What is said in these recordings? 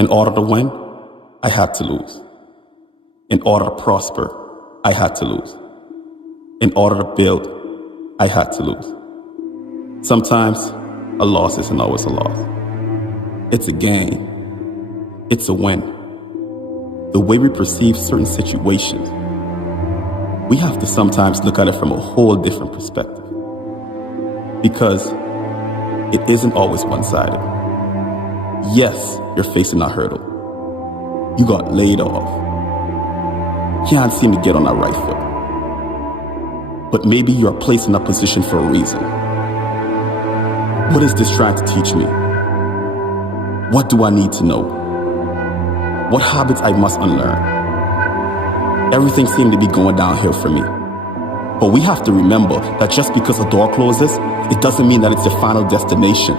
In order to win, I had to lose. In order to prosper, I had to lose. In order to build, I had to lose. Sometimes, a loss isn't always a loss. It's a gain. It's a win. The way we perceive certain situations, we have to sometimes look at it from a whole different perspective. Because it isn't always one-sided. Yes, you're facing a hurdle. You got laid off. Can't seem to get on that right foot. But maybe you're placed in a position for a reason. What is this trying to teach me? What do I need to know? What habits I must unlearn? Everything seemed to be going downhill for me. But we have to remember that just because a door closes, it doesn't mean that it's your final destination.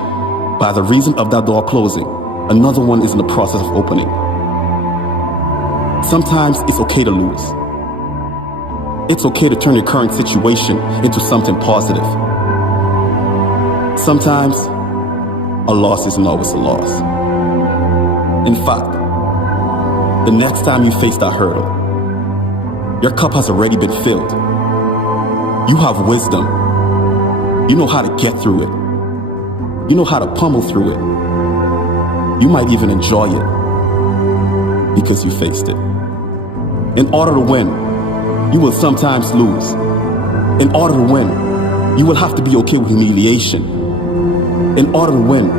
By the reason of that door closing, another one is in the process of opening. Sometimes it's okay to lose. It's okay to turn your current situation into something positive. Sometimes, a loss isn't always a loss. In fact, the next time you face that hurdle, your cup has already been filled. You have wisdom. You know how to get through it. You know how to pummel through it. You might even enjoy it because you faced it. In order to win, you will sometimes lose. In order to win, you will have to be okay with humiliation. In order to win,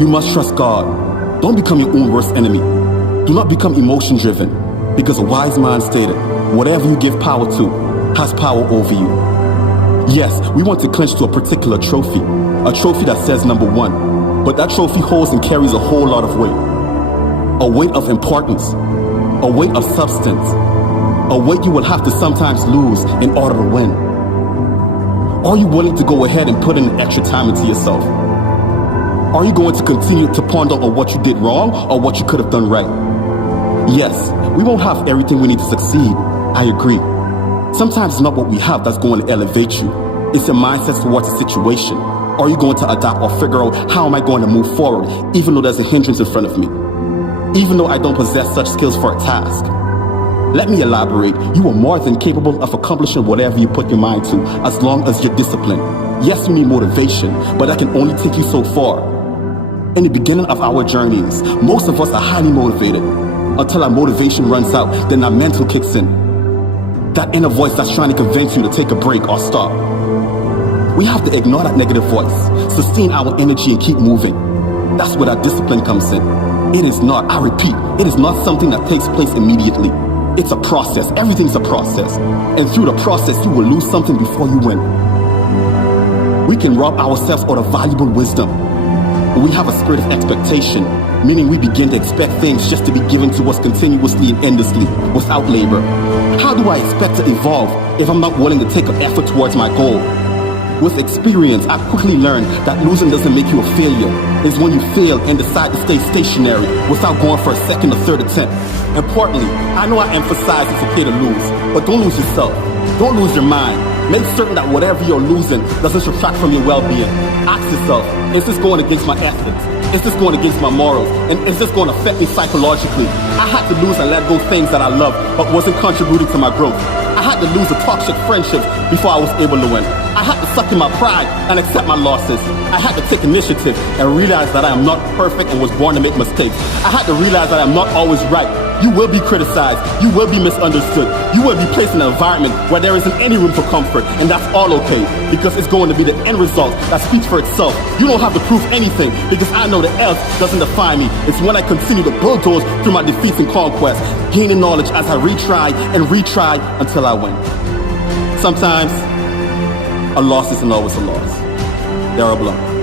you must trust God. Don't become your own worst enemy. Do not become emotion-driven, because a wise man stated, whatever you give power to has power over you. Yes, we want to clinch to a particular trophy, a trophy that says number 1, but that trophy holds and carries a whole lot of weight. A weight of importance, a weight of substance, a weight you will have to sometimes lose in order to win. Are you willing to go ahead and put in extra time into yourself? Are you going to continue to ponder on what you did wrong or what you could have done right? Yes, we won't have everything we need to succeed. I agree. Sometimes it's not what we have that's going to elevate you. It's your mindset towards the situation. Are you going to adapt or figure out how am I going to move forward even though there's a hindrance in front of me? Even though I don't possess such skills for a task. Let me elaborate. You are more than capable of accomplishing whatever you put your mind to as long as you're disciplined. Yes, you need motivation, but that can only take you so far. In the beginning of our journeys, most of us are highly motivated. Until our motivation runs out, then our mental kicks in. That inner voice that's trying to convince you to take a break or stop. We have to ignore that negative voice, sustain our energy and keep moving. That's where that discipline comes in. It is not, I repeat, it is not something that takes place immediately. It's a process. Everything's a process. And through the process, you will lose something before you win. We can rob ourselves of valuable wisdom. We have a spirit of expectation, meaning we begin to expect things just to be given to us continuously and endlessly, without labor. How do I expect to evolve if I'm not willing to take an effort towards my goal? With experience, I quickly learned that losing doesn't make you a failure. It's when you fail and decide to stay stationary without going for a second or third attempt. Importantly, I know I emphasize it's okay to lose, but don't lose yourself. Don't lose your mind. Make certain that whatever you're losing doesn't subtract from your well-being. Ask yourself, is this going against my ethics? Is this going against my morals? And is this going to affect me psychologically? I had to lose and let go things that I loved but wasn't contributing to my growth. I had to lose the toxic friendships before I was able to win. I had to suck in my pride and accept my losses. I had to take initiative and realize that I am not perfect and was born to make mistakes. I had to realize that I'm not always right. You will be criticized. You will be misunderstood. You will be placed in an environment where there isn't any room for comfort, and that's all okay, because it's going to be the end result that speaks for itself. You don't have to prove anything, because I know the else doesn't define me. It's when I continue to bulldoze through my defeats and conquests, gaining knowledge as I retry and retry until I win. Sometimes, a loss isn't always a loss. They're a blow.